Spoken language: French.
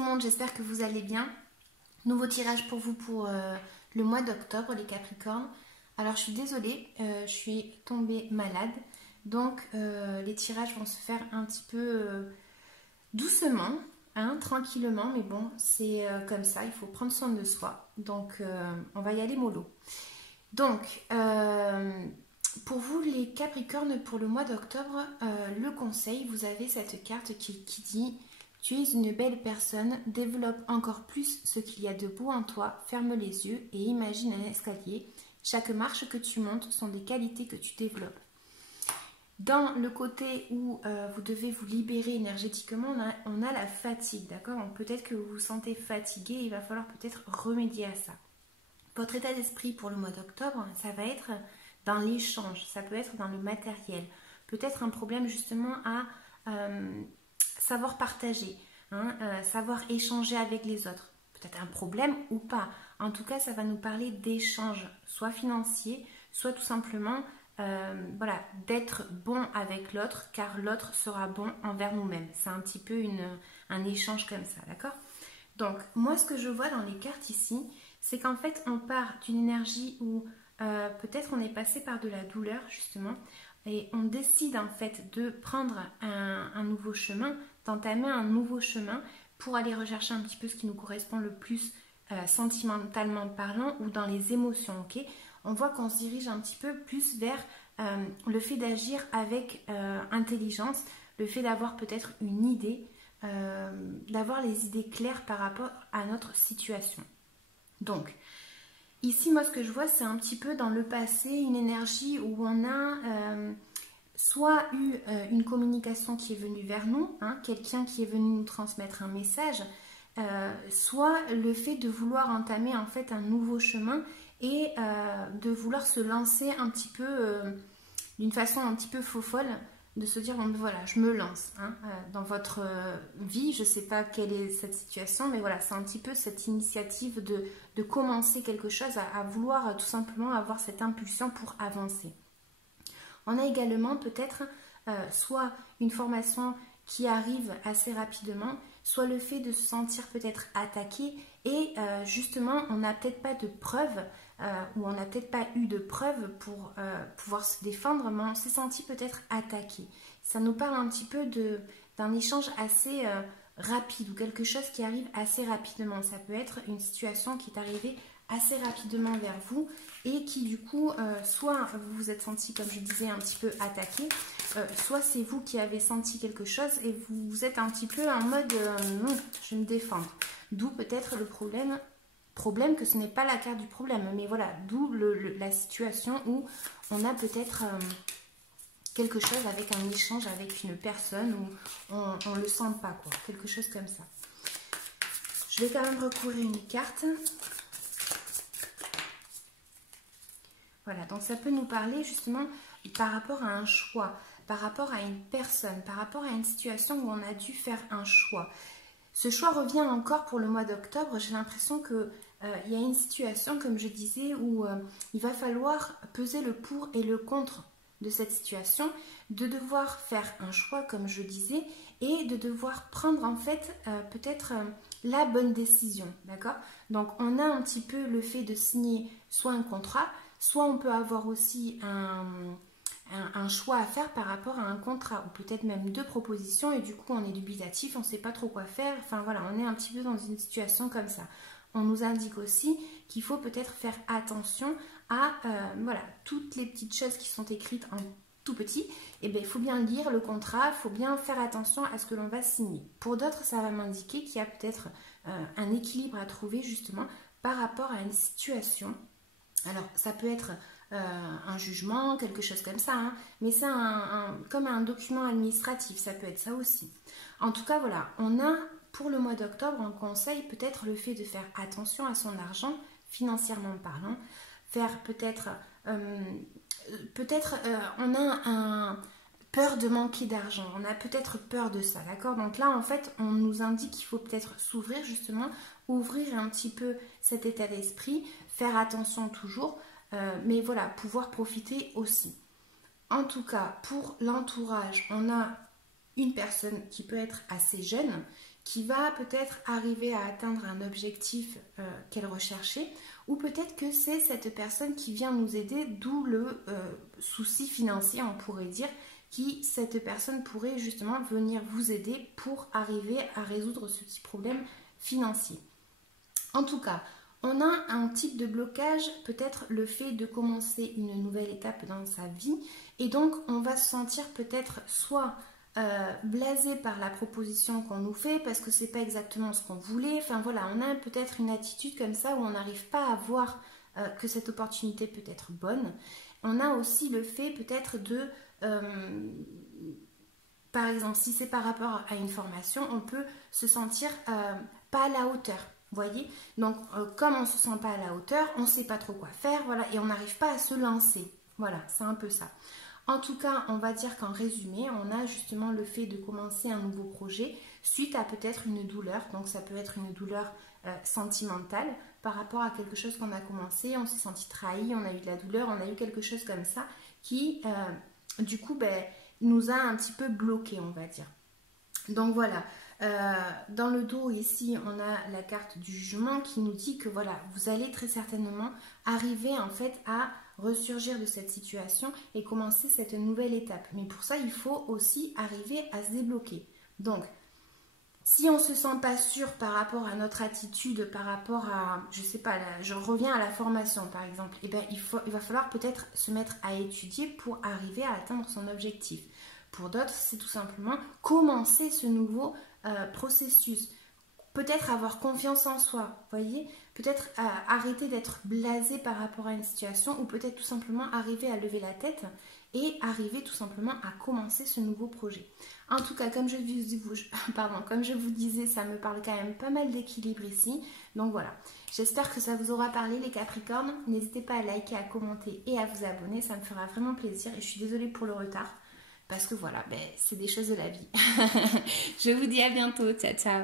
tout le monde, j'espère que vous allez bien. Nouveau tirage pour vous pour le mois d'octobre, les Capricornes. Alors je suis désolée, je suis tombée malade. Donc les tirages vont se faire un petit peu doucement, hein, tranquillement. Mais bon, c'est comme ça, il faut prendre soin de soi. Donc on va y aller mollo. Donc, pour vous les Capricornes, pour le mois d'octobre, le conseil, vous avez cette carte qui dit « Tu es une belle personne, développe encore plus ce qu'il y a de beau en toi, ferme les yeux et imagine un escalier. Chaque marche que tu montes sont des qualités que tu développes. » Dans le côté où vous devez vous libérer énergétiquement, on a la fatigue, d'accord? Peut-être que vous vous sentez fatigué, il va falloir peut-être remédier à ça. Votre état d'esprit pour le mois d'octobre, ça va être dans l'échange, ça peut être dans le matériel, peut-être un problème justement à savoir partager, hein, savoir échanger avec les autres. Peut-être un problème ou pas. En tout cas, ça va nous parler d'échange, soit financier, soit tout simplement voilà, d'être bon avec l'autre, car l'autre sera bon envers nous-mêmes. C'est un petit peu un échange comme ça, d'accord? Donc, moi, ce que je vois dans les cartes ici, c'est qu'en fait, on part d'une énergie où peut-être on est passé par de la douleur, justement, et on décide en fait de prendre un nouveau chemin, d'entamer un nouveau chemin pour aller rechercher un petit peu ce qui nous correspond le plus sentimentalement parlant ou dans les émotions, ok? On voit qu'on se dirige un petit peu plus vers le fait d'agir avec intelligence, le fait d'avoir peut-être une idée, d'avoir les idées claires par rapport à notre situation. Donc, ici, moi, ce que je vois, c'est un petit peu dans le passé, une énergie où on a soit eu une communication qui est venue vers nous, hein, quelqu'un qui est venu nous transmettre un message, soit le fait de vouloir entamer en fait un nouveau chemin et de vouloir se lancer un petit peu d'une façon un petit peu faux-folle, de se dire, bon, voilà, je me lance hein, dans votre vie, je ne sais pas quelle est cette situation, mais voilà, c'est un petit peu cette initiative de commencer quelque chose, à vouloir tout simplement avoir cette impulsion pour avancer. On a également peut-être soit une formation qui arrive assez rapidement, soit le fait de se sentir peut-être attaqué et justement on n'a peut-être pas de preuves ou on n'a peut-être pas eu de preuves pour pouvoir se défendre, mais on s'est senti peut-être attaqué. Ça nous parle un petit peu d'un échange assez rapide ou quelque chose qui arrive assez rapidement. Ça peut être une situation qui est arrivée assez rapidement vers vous et qui du coup, soit vous vous êtes senti, comme je disais, un petit peu attaqué, soit c'est vous qui avez senti quelque chose et vous êtes un petit peu en mode non, je vais me défendre. D'où peut-être le problème que ce n'est pas la carte du problème, mais voilà, d'où la situation où on a peut-être quelque chose avec un échange avec une personne où on ne le sent pas, quoi, quelque chose comme ça. Je vais quand même recourir une carte. Voilà, donc ça peut nous parler justement par rapport à un choix, par rapport à une personne, par rapport à une situation où on a dû faire un choix. Ce choix revient encore pour le mois d'octobre. J'ai l'impression qu'il y a une situation, comme je disais, où il va falloir peser le pour et le contre de cette situation, de devoir faire un choix, comme je disais, et de devoir prendre en fait peut-être la bonne décision, d'accord? Donc on a un petit peu le fait de signer soit un contrat, soit on peut avoir aussi un choix à faire par rapport à un contrat, ou peut-être même deux propositions, et du coup on est dubitatif, on ne sait pas trop quoi faire, enfin voilà, on est un petit peu dans une situation comme ça. On nous indique aussi qu'il faut peut-être faire attention à voilà, toutes les petites choses qui sont écrites en tout petit, et bien il faut bien lire le contrat, il faut bien faire attention à ce que l'on va signer. Pour d'autres, ça va m'indiquer qu'il y a peut-être un équilibre à trouver justement par rapport à une situation. Alors ça peut être un jugement, quelque chose comme ça, hein, mais c'est comme un document administratif, ça peut être ça aussi. En tout cas, voilà, on a pour le mois d'octobre un conseil, peut-être le fait de faire attention à son argent, financièrement parlant, faire peut-être, on a peur de manquer d'argent, on a peut-être peur de ça, d'accord? Donc là, en fait, on nous indique qu'il faut peut-être s'ouvrir justement, ouvrir un petit peu cet état d'esprit, faire attention toujours, mais voilà, pouvoir profiter aussi. En tout cas, pour l'entourage, on a une personne qui peut être assez jeune, qui va peut-être arriver à atteindre un objectif qu'elle recherchait, ou peut-être que c'est cette personne qui vient nous aider, d'où le souci financier, on pourrait dire, cette personne pourrait justement venir vous aider pour arriver à résoudre ce petit problème financier. En tout cas, on a un type de blocage, peut-être le fait de commencer une nouvelle étape dans sa vie, et donc on va se sentir peut-être soit blasé par la proposition qu'on nous fait parce que c'est pas exactement ce qu'on voulait. Enfin voilà, on a peut-être une attitude comme ça où on n'arrive pas à voir que cette opportunité peut être bonne. On a aussi le fait peut-être de par exemple, si c'est par rapport à une formation, on peut se sentir pas à la hauteur. Vous voyez, donc comme on ne se sent pas à la hauteur, on ne sait pas trop quoi faire, voilà, et on n'arrive pas à se lancer. Voilà, c'est un peu ça. En tout cas, on va dire qu'en résumé, on a justement le fait de commencer un nouveau projet suite à peut-être une douleur. Donc ça peut être une douleur sentimentale par rapport à quelque chose qu'on a commencé, on s'est senti trahi, on a eu de la douleur, on a eu quelque chose comme ça qui, du coup, nous a un petit peu bloqué, on va dire. Donc voilà, dans le dos ici, on a la carte du jugement qui nous dit que voilà, vous allez très certainement arriver en fait à ressurgir de cette situation et commencer cette nouvelle étape. Mais pour ça, il faut aussi arriver à se débloquer. Donc, si on ne se sent pas sûr par rapport à notre attitude, par rapport à, je sais pas, je reviens à la formation par exemple, eh bien, il va falloir peut-être se mettre à étudier pour arriver à atteindre son objectif. Pour d'autres, c'est tout simplement commencer ce nouveau processus. Peut-être avoir confiance en soi, voyez, peut-être arrêter d'être blasé par rapport à une situation ou peut-être tout simplement arriver à lever la tête et arriver tout simplement à commencer ce nouveau projet. En tout cas, comme je vous disais, ça me parle quand même pas mal d'équilibre ici. Donc voilà, j'espère que ça vous aura parlé les Capricornes. N'hésitez pas à liker, à commenter et à vous abonner, ça me fera vraiment plaisir et je suis désolée pour le retard. Parce que voilà, c'est des choses de la vie. Je vous dis à bientôt, ciao ciao.